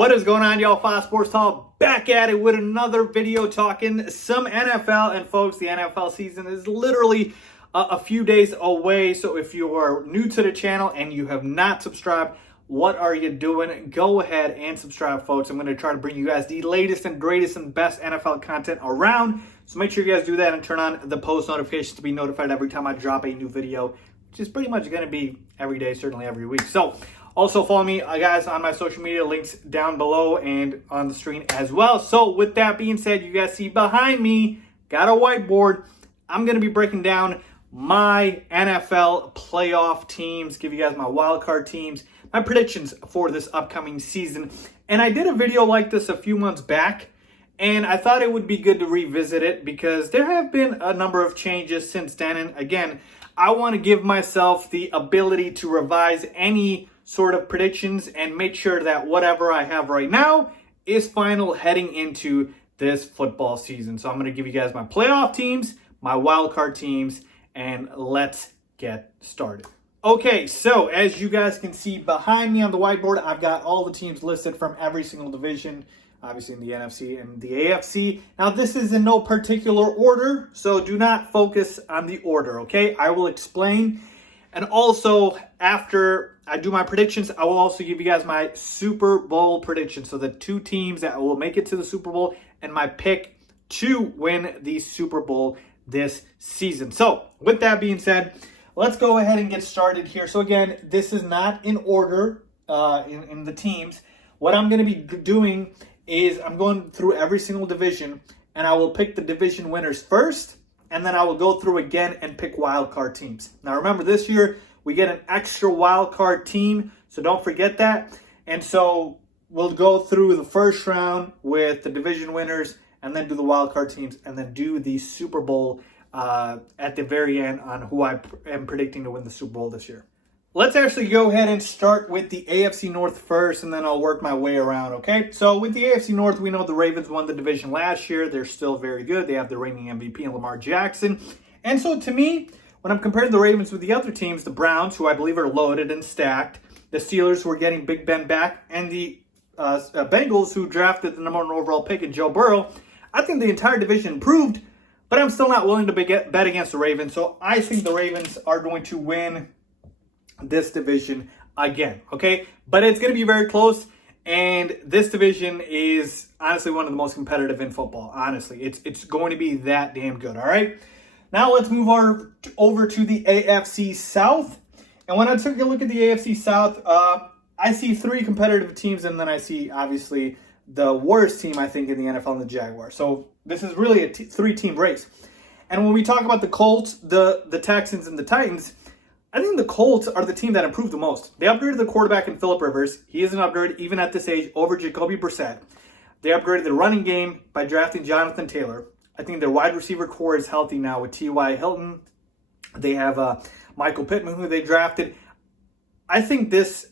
What is going on, y'all? Faiz Sports Talk back at it with another video talking some NFL. And folks, the NFL season is literally a few days away. So if you are new to the channel and you have not subscribed, what are you doing? Go ahead and subscribe, folks. I'm going to try to bring you guys the latest and greatest and best NFL content around. So make sure you guys do that and turn on the post notifications to be notified every time I drop a new video, which is pretty much going to be every day, certainly every week. So also follow me, guys, on my social media, links down below and on the screen as well. So with that being said, you guys see behind me, got a whiteboard. I'm going to be breaking down my NFL playoff teams, give you guys my wild card teams, my predictions for this upcoming season. And I did a video like this a few months back, and I thought it would be good to revisit it because there have been a number of changes since then. And again, I want to give myself the ability to revise any sort of predictions and make sure that whatever I have right now is final heading into this football season. So I'm going to give you guys my playoff teams, my wild card teams, and let's get started. Okay, so as you guys can see behind me on the whiteboard, I've got all the teams listed from every single division, obviously in the NFC and the AFC. Now, this is in no particular order, so do not focus on the order, okay? I will explain. And also, after I do my predictions, I will also give you guys my Super Bowl predictions. So the two teams that will make it to the Super Bowl and my pick to win the Super Bowl this season. So with that being said, let's go ahead and get started here. So again, this is not in order in the teams. What I'm going to be doing is I'm going through every single division, and I will pick the division winners first, and then I will go through again and pick wild card teams. Now remember, this year we get an extra wild card team, so don't forget that. And so we'll go through the first round with the division winners, and then do the wild card teams, and then do the Super Bowl at the very end on who I am predicting to win the Super Bowl this year. Let's actually go ahead and start with the AFC North first, and then I'll work my way around, okay? So with the AFC North, we know the Ravens won the division last year. They're still very good. They have the reigning MVP in Lamar Jackson. And so to me, when I'm comparing the Ravens with the other teams, the Browns, who I believe are loaded and stacked, the Steelers, who are getting Big Ben back, and the Bengals, who drafted the #1 overall pick in Joe Burrow, I think the entire division improved, but I'm still not willing to bet against the Ravens. So I think the Ravens are going to win this division again, okay? But it's going to be very close, and this division is honestly one of the most competitive in football. Honestly, it's going to be that damn good, all right? Now let's move over to the AFC South. And when I took a look at the AFC South, I see three competitive teams, and then I see, obviously, the worst team, I think, in the NFL, and the Jaguars. So this is really a three-team race. And when we talk about the Colts, the Texans, and the Titans, I think the Colts are the team that improved the most. They upgraded the quarterback in Phillip Rivers. He is an upgrade, even at this age, over Jacoby Brissett. They upgraded the running game by drafting Jonathan Taylor. I think their wide receiver core is healthy now with T.Y. Hilton. They have Michael Pittman, who they drafted. I think this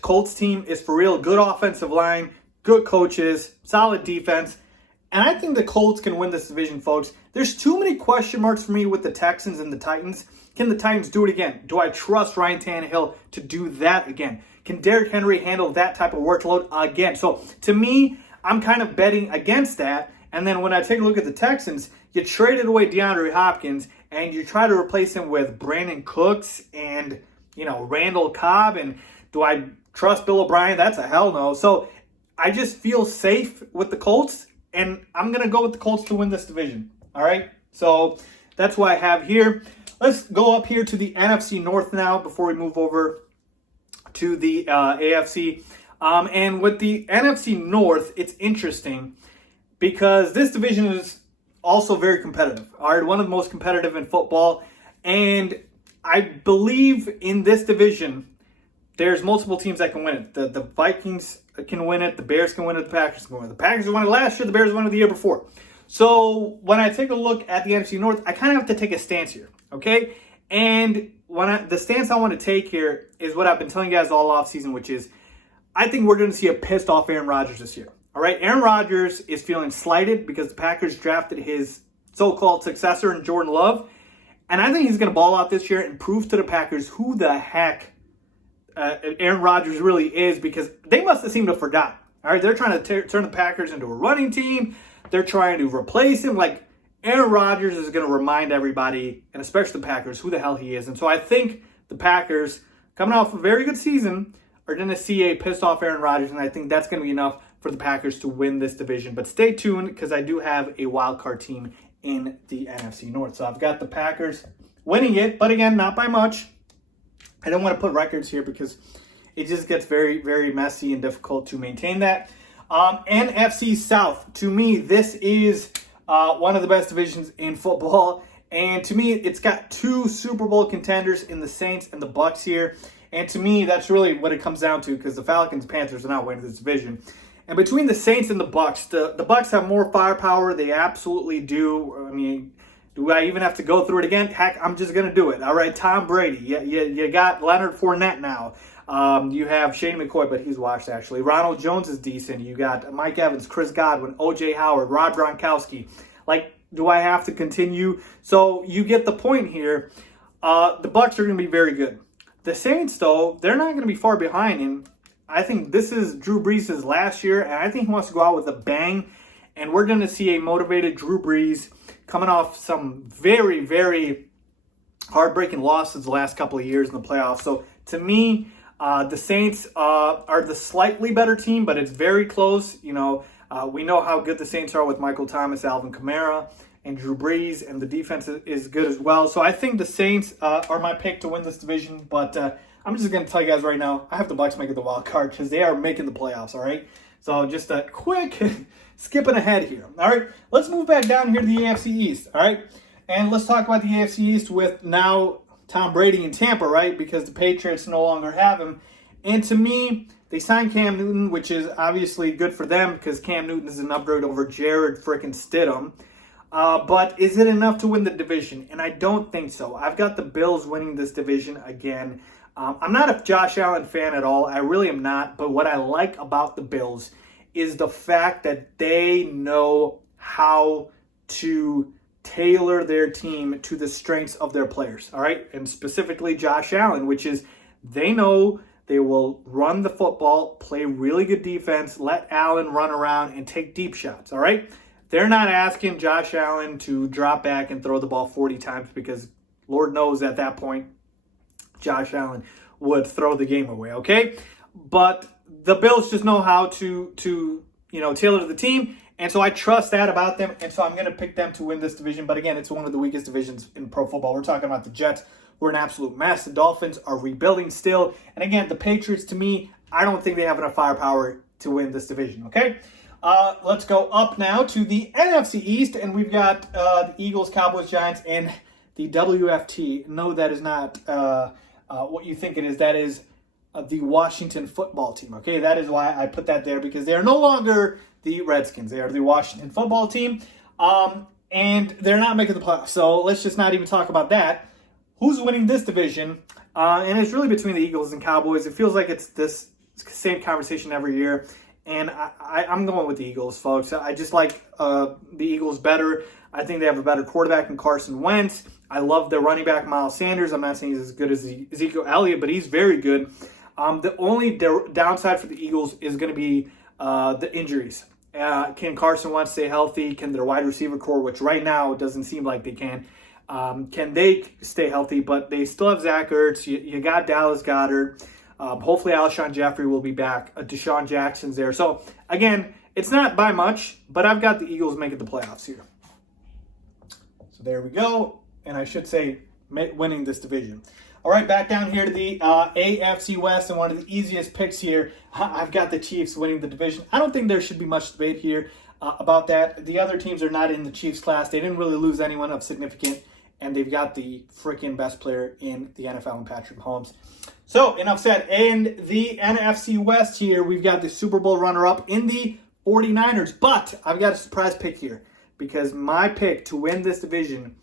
Colts team is for real. Good offensive line, good coaches, solid defense. And I think the Colts can win this division, folks. There's too many question marks for me with the Texans and the Titans. Can the Titans do it again? Do I trust Ryan Tannehill to do that again? Can Derrick Henry handle that type of workload again? So to me, I'm kind of betting against that. And then when I take a look at the Texans, you traded away DeAndre Hopkins and you try to replace him with Brandon Cooks and, Randall Cobb. And do I trust Bill O'Brien? That's a hell no. So I just feel safe with the Colts, and I'm going to go with the Colts to win this division. All right? So that's what I have here. Let's go up here to the NFC North now before we move over to the AFC. And with the NFC North, it's interesting because this division is also very competitive. All right, one of the most competitive in football. And I believe in this division, there's multiple teams that can win it. The Vikings can win it. The Bears can win it. The Packers can win it. The Packers won it last year. The Bears won it the year before. So when I take a look at the NFC North, I kind of have to take a stance here, okay? And the stance I want to take here is what I've been telling you guys all offseason, which is I think we're going to see a pissed off Aaron Rodgers this year, all right? Aaron Rodgers is feeling slighted because the Packers drafted his so-called successor in Jordan Love. And I think he's going to ball out this year and prove to the Packers who the heck Aaron Rodgers really is, because they must have seemed to have forgotten. All right, they're trying to turn the Packers into a running team. They're trying to replace him. Like, Aaron Rodgers is going to remind everybody, and especially the Packers, who the hell he is. And so I think the Packers, coming off a very good season, are going to see a pissed off Aaron Rodgers, and I think that's going to be enough for the Packers to win this division. But stay tuned, because I do have a wild card team in the NFC North. So I've got the Packers winning it, but again, not by much. I don't want to put records here because it just gets very, very messy and difficult to maintain that. Nfc South, to me, this is one of the best divisions in football. And to me, it's got two Super Bowl contenders in the Saints and the Bucs here. And to me, that's really what it comes down to, because the Falcons and Panthers are not winning this division. And between the Saints and the Bucs, the Bucs have more firepower. They absolutely do. I mean, do I even have to go through it again? Heck, I'm just going to do it. All right, Tom Brady. You got Leonard Fournette now. You have Shane McCoy, but he's washed, actually. Ronald Jones is decent. You got Mike Evans, Chris Godwin, O.J. Howard, Rob Gronkowski. Like, do I have to continue? So you get the point here. The Bucs are going to be very good. The Saints, though, they're not going to be far behind. And I think this is Drew Brees' last year, and I think he wants to go out with a bang. And we're going to see a motivated Drew Brees coming off some very, very heartbreaking losses the last couple of years in the playoffs. So to me, the Saints are the slightly better team, but it's very close. You know, we know how good the Saints are with Michael Thomas, Alvin Kamara, and Drew Brees, and the defense is good as well. So I think the Saints are my pick to win this division, but I'm just going to tell you guys right now, I have the Bucs making the wild card because they are making the playoffs, all right? So just a quick skipping ahead here, all right? Let's move back down here to the AFC East, all right? And let's talk about the AFC East with now Tom Brady in Tampa, right? Because the Patriots no longer have him. And to me, they signed Cam Newton, which is obviously good for them because Cam Newton is an upgrade over Jared frickin' Stidham. But is it enough to win the division? And I don't think so. I've got the Bills winning this division again. I'm not a Josh Allen fan at all. I really am not. But what I like about the Bills is the fact that they know how to tailor their team to the strengths of their players. All right. And specifically Josh Allen, which is they know they will run the football, play really good defense, let Allen run around and take deep shots. All right. They're not asking Josh Allen to drop back and throw the ball 40 times because Lord knows at that point, Josh Allen would throw the game away, okay? But the Bills just know how to tailor the team, and so I trust that about them, and so I'm going to pick them to win this division. But again, it's one of the weakest divisions in pro football. We're talking about the Jets. We're an absolute mess. The Dolphins are rebuilding still. And again, the Patriots, to me, I don't think they have enough firepower to win this division, okay? Let's go up now to the NFC East, and we've got the Eagles, Cowboys, Giants, and the WFT. No, that is not what you think it is. That is the Washington football team, okay? That is why I put that there, because they are no longer the Redskins. They are the Washington football team, and they're not making the playoffs. So let's just not even talk about that. Who's winning this division? And it's really between the Eagles and Cowboys. It feels like it's this same conversation every year. And I'm going with the Eagles, folks. I just like the Eagles better. I think they have a better quarterback than Carson Wentz. I love their running back, Miles Sanders. I'm not saying he's as good as Ezekiel Elliott, but he's very good. The only downside for the Eagles is going to be the injuries. Can Carson Wentz stay healthy? Can their wide receiver core, which right now it doesn't seem like they can they stay healthy? But they still have Zach Ertz. You got Dallas Goedert. Hopefully Alshon Jeffrey will be back. Deshaun Jackson's there. So, again, it's not by much, but I've got the Eagles making the playoffs here. So there we go. And I should say winning this division. All right, back down here to the AFC West, and one of the easiest picks here. I've got the Chiefs winning the division. I don't think there should be much debate here about that. The other teams are not in the Chiefs class. They didn't really lose anyone of significant, and they've got the freaking best player in the NFL, in Patrick Mahomes. So, enough said. And the NFC West here, we've got the Super Bowl runner-up in the 49ers. But I've got a surprise pick here, because my pick to win this division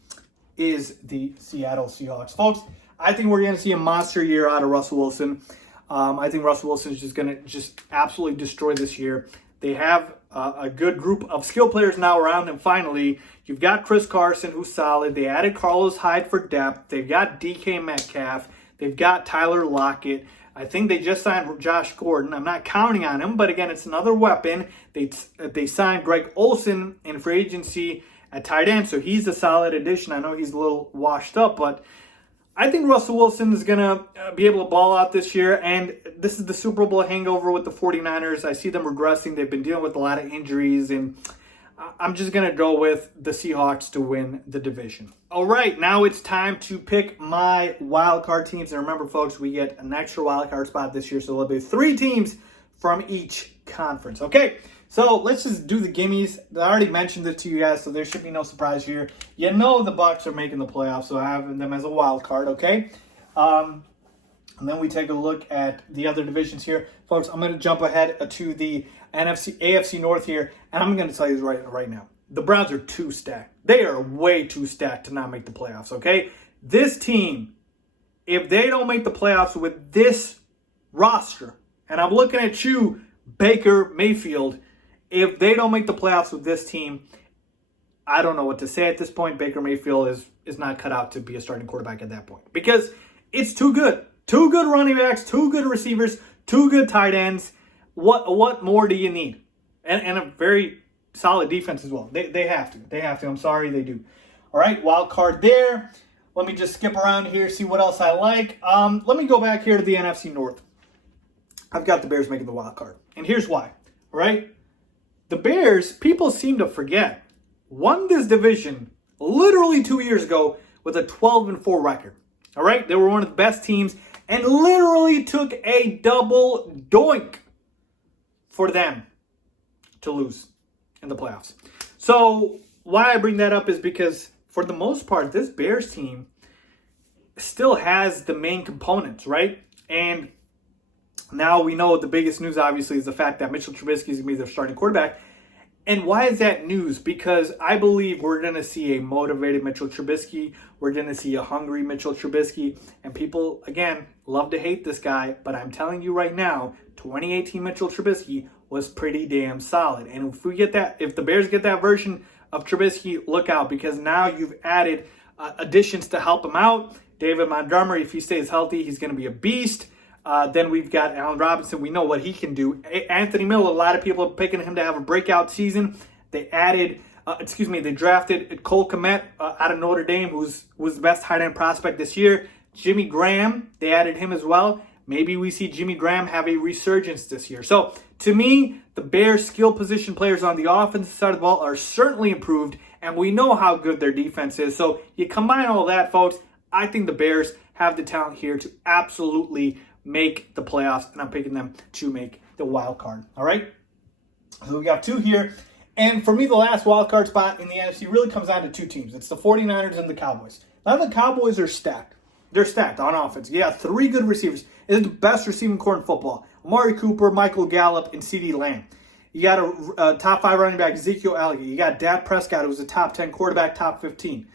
is the Seattle Seahawks. Folks, I think we're going to see a monster year out of Russell Wilson. I think Russell Wilson is just going to absolutely destroy this year. They have a good group of skill players now around him. Finally, you've got Chris Carson, who's solid. They added Carlos Hyde for depth. They've got DK Metcalf. They've got Tyler Lockett. I think they just signed Josh Gordon. I'm not counting on him, but again, it's another weapon. They signed Greg Olsen in free agency at tight end, so he's a solid addition. I know he's a little washed up, but I think Russell Wilson is going to be able to ball out this year, and this is the Super Bowl hangover with the 49ers. I see them regressing. They've been dealing with a lot of injuries, and I'm just going to go with the Seahawks to win the division. All right, now it's time to pick my wild card teams. And remember, folks, we get an extra wild card spot this year, so there'll be 3 teams from each conference. Okay, so let's just do the gimmies. I already mentioned it to you guys, so there should be no surprise here. You know the Bucs are making the playoffs, so I have them as a wild card, okay? And then we take a look at the other divisions here. Folks, I'm going to jump ahead to the AFC North here, and I'm going to tell you right now. The Browns are too stacked. They are way too stacked to not make the playoffs, okay? This team, if they don't make the playoffs with this roster, and I'm looking at you, Baker Mayfield, if they don't make the playoffs with this team, I don't know what to say at this point. Baker Mayfield is not cut out to be a starting quarterback at that point because it's too good. 2 good running backs, 2 good receivers, 2 good tight ends. What more do you need? And a very solid defense as well. They have to. They have to. I'm sorry, they do. All right, wild card there. Let me just skip around here, see what else I like. Let me go back here to the NFC North. I've got the Bears making the wild card. And here's why. All right? The Bears, people seem to forget, won this division literally 2 years ago with a 12-4 record. All right? They were one of the best teams and literally took a double doink for them to lose in the playoffs. So why I bring that up is because for the most part, this Bears team still has the main components, right? And now we know the biggest news, obviously, is the fact that Mitchell Trubisky is going to be their starting quarterback. And why is that news? Because I believe we're going to see a motivated Mitchell Trubisky. We're going to see a hungry Mitchell Trubisky. And people, again, love to hate this guy. But I'm telling you right now, 2018 Mitchell Trubisky was pretty damn solid. And if we get that, if the Bears get that version of Trubisky, look out. Because now you've added additions to help him out. David Montgomery, if he stays healthy, he's going to be a beast. Then we've got Allen Robinson. We know what he can do. Anthony Miller, a lot of people are picking him to have a breakout season. They drafted Cole Kmet out of Notre Dame, who was the best tight end prospect this year. Jimmy Graham, they added him as well. Maybe we see Jimmy Graham have a resurgence this year. So, to me, the Bears' skill position players on the offensive side of the ball are certainly improved, and we know how good their defense is. So, you combine all that, folks, I think the Bears have the talent here to absolutely make the playoffs, and I'm picking them to make the wild card. All right? So we got 2 here. And for me, the last wild card spot in the NFC really comes down to 2 teams. It's the 49ers and the Cowboys. Now, the Cowboys are stacked. They're stacked on offense. You got 3 good receivers. It's the best receiving core in football. Amari Cooper, Michael Gallup, and CeeDee Lamb. You got a top 5 running back, Ezekiel Elliott. You got Dak Prescott, who's a top 10 quarterback, top 15.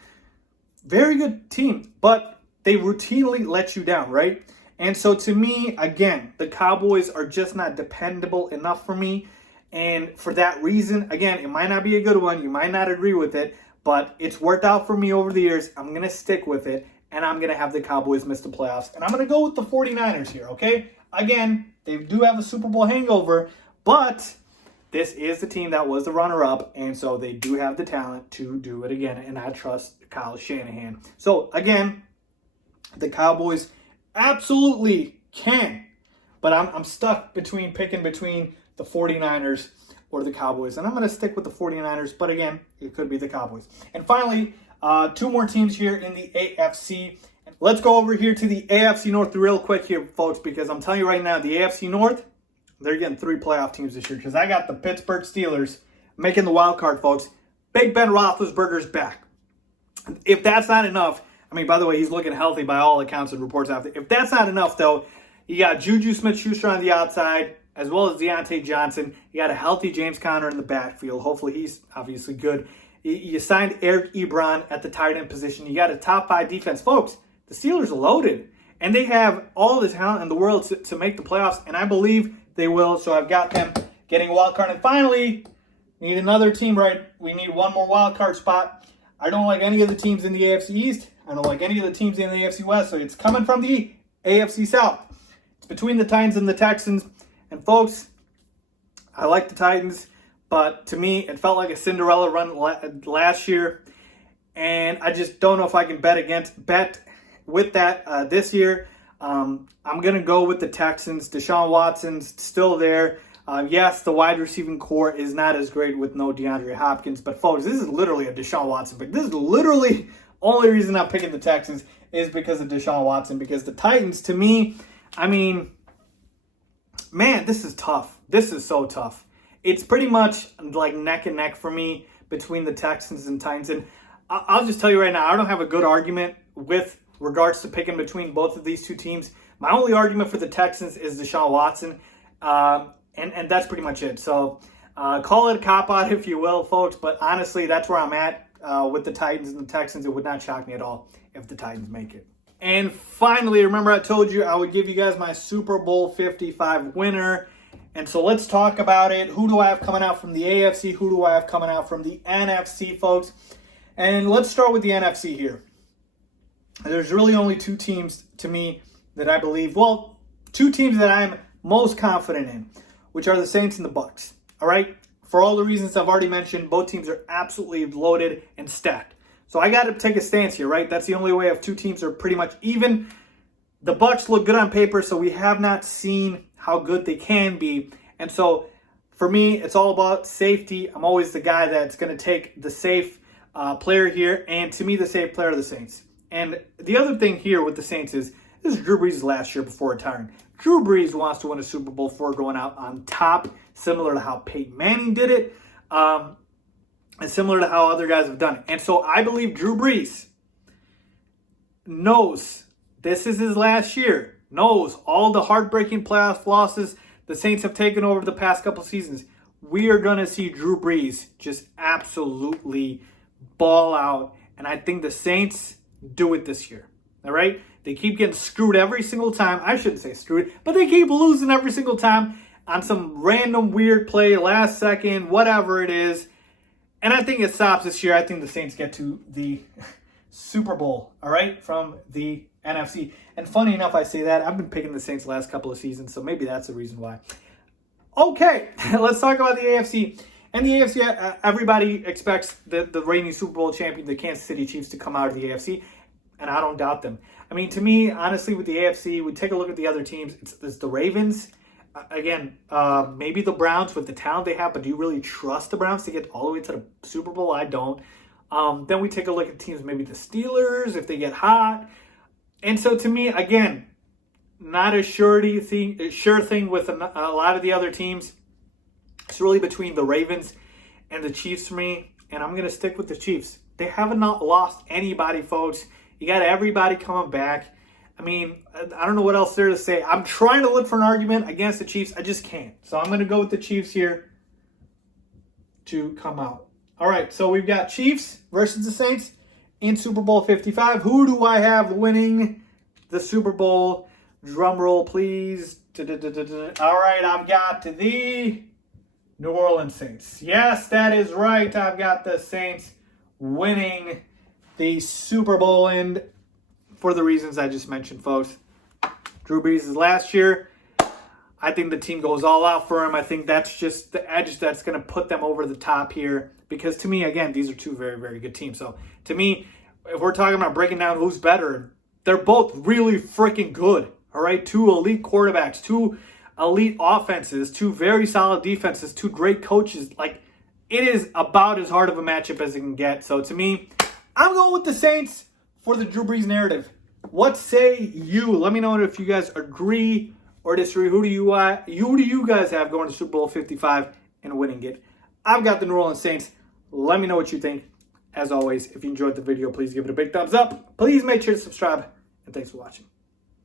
Very good team, but they routinely let you down, right? And so to me, again, the Cowboys are just not dependable enough for me. And for that reason, again, it might not be a good one. You might not agree with it, but it's worked out for me over the years. I'm going to stick with it, and I'm going to have the Cowboys miss the playoffs. And I'm going to go with the 49ers here, okay? Again, they do have a Super Bowl hangover, but this is the team that was the runner-up, and so they do have the talent to do it again, and I trust Kyle Shanahan. So, again, the Cowboys absolutely can, but I'm stuck picking between the 49ers or the Cowboys, and I'm going to stick with the 49ers, but again, it could be the Cowboys. And finally, 2 more teams here in the AFC. Let's go over here to the AFC North real quick here, folks, because I'm telling you right now, the AFC North, they're getting 3 playoff teams this year, because I got the Pittsburgh Steelers making the wild card, folks. Big Ben Roethlisberger's back. If that's not enough, I mean, by the way, he's looking healthy by all accounts and reports after. If that's not enough, though, you got Juju Smith-Schuster on the outside, as well as Deontay Johnson. You got a healthy James Conner in the backfield. Hopefully, he's obviously good. You signed Eric Ebron at the tight end position. You got a top 5 defense. Folks, the Steelers are loaded, and they have all the talent in the world to make the playoffs, and I believe they will. So I've got them getting a wild card. And finally, need another team, right? We need 1 more wild card spot. I don't like any of the teams in the AFC East. I don't like any of the teams in the AFC West, so it's coming from the AFC South. It's between the Titans and the Texans. And folks, I like the Titans, but to me, it felt like a Cinderella run last year. And I just don't know if I can bet with that this year. I'm going to go with the Texans. Deshaun Watson's still there. Yes, the wide receiving core is not as great with no DeAndre Hopkins. But, folks, this is literally a Deshaun Watson pick. This is literally only reason I'm picking the Texans is because of Deshaun Watson. Because the Titans, to me, I mean, man, this is tough. This is so tough. It's pretty much like neck and neck for me between the Texans and Titans. And I'll just tell you right now, I don't have a good argument with regards to picking between both of these two teams. My only argument for the Texans is Deshaun Watson. And that's pretty much it. So call it a cop-out, if you will, folks. But honestly, that's where I'm at with the Titans and the Texans. It would not shock me at all if the Titans make it. And finally, remember I told you I would give you guys my Super Bowl 55 winner. And so let's talk about it. Who do I have coming out from the AFC? Who do I have coming out from the NFC, folks? And let's start with the NFC here. There's really only two teams to me that I believe, well, two teams that I'm most confident in, which are the Saints and the Bucks. All right? For all the reasons I've already mentioned, both teams are absolutely loaded and stacked. So I got to take a stance here, right? That's the only way if two teams are pretty much even. The Bucks look good on paper, so we have not seen how good they can be. And so for me, it's all about safety. I'm always the guy that's going to take the safe player here. And to me, the safe player are the Saints. And the other thing here with the Saints is, this is Drew Brees' last year before retiring. Drew Brees wants to win a Super Bowl before going out on top, similar to how Peyton Manning did it, and similar to how other guys have done it. And so I believe Drew Brees knows this is his last year, knows all the heartbreaking playoff losses the Saints have taken over the past couple seasons. We are going to see Drew Brees just absolutely ball out. And I think the Saints do it this year. All right? They keep getting screwed every single time. I shouldn't say screwed, but they keep losing every single time on some random weird play, last second, whatever it is. And I think it stops this year. I think the Saints get to the Super Bowl, all right, from the NFC. And funny enough, I say that. I've been picking the Saints the last couple of seasons, so maybe that's the reason why. Okay, let's talk about the AFC. And the AFC, everybody expects the reigning Super Bowl champion, the Kansas City Chiefs, to come out of the AFC, and I don't doubt them. I mean, to me, honestly, with the AFC, we take a look at the other teams. It's the Ravens. Again, maybe the Browns with the talent they have, but do you really trust the Browns to get all the way to the Super Bowl? I don't. Then we take a look at teams, maybe the Steelers, if they get hot. And so to me, again, not a sure thing with a lot of the other teams. It's really between the Ravens and the Chiefs for me, and I'm going to stick with the Chiefs. They haven't not lost anybody, folks. You got everybody coming back. I mean, I don't know what else there to say. I'm trying to look for an argument against the Chiefs. I just can't. So I'm going to go with the Chiefs here to come out. All right, so we've got Chiefs versus the Saints in Super Bowl 55. Who do I have winning the Super Bowl? Drum roll, please. All right, I've got the New Orleans Saints. Yes, that is right. I've got the Saints winning the Super Bowl, and for the reasons I just mentioned, folks. Drew Brees' last year. I think the team goes all out for him. I think that's just the edge that's going to put them over the top here. Because to me, again, these are two very, very good teams. So to me, if we're talking about breaking down who's better, they're both really freaking good. All right, two elite quarterbacks, two elite offenses, two very solid defenses, two great coaches. Like, it is about as hard of a matchup as it can get. So to me, I'm going with the Saints for the Drew Brees narrative. What say you? Let me know if you guys agree or disagree. Who do you guys have going to Super Bowl 55 and winning it? I've got the New Orleans Saints. Let me know what you think. As always, if you enjoyed the video, please give it a big thumbs up. Please make sure to subscribe. And thanks for watching.